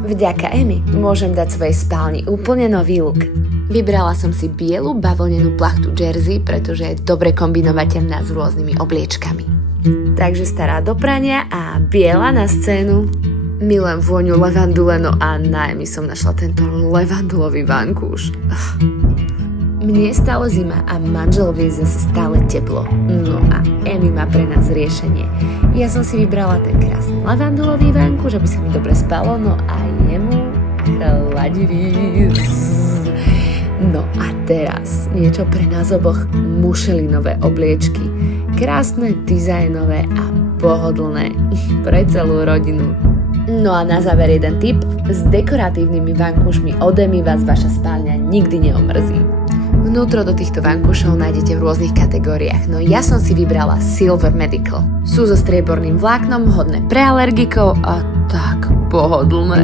Vďaka Emi môžem dať svojej spálni úplne nový look. Vybrala som si bielu bavlnenú plachtu jersey, pretože je dobre kombinovateľná s rôznymi obliečkami. Takže stará do prania a biela na scénu. Milujem vôňu levandule, no a na Emi som našla tento levandulový vankúš. Mne je stále zima a manželovi je zase stále teplo. No a Emi má pre nás riešenie. Ja som si vybrala ten krásny lavandulový vankúš, aby sa mi dobre spalo, no a jemu chladivý. No a teraz niečo pre nás oboch, mušelinové obliečky. Krásne, dizajnové a pohodlné pre celú rodinu. No a na záver jeden tip, s dekoratívnymi vankúšmi od Emi vás vaša spálňa nikdy neomrzí. Vnútro do týchto vankúšov nájdete v rôznych kategóriách, no ja som si vybrala Silver Medical. Sú so strieborným vláknom, vhodné pre alergikov a tak pohodlné.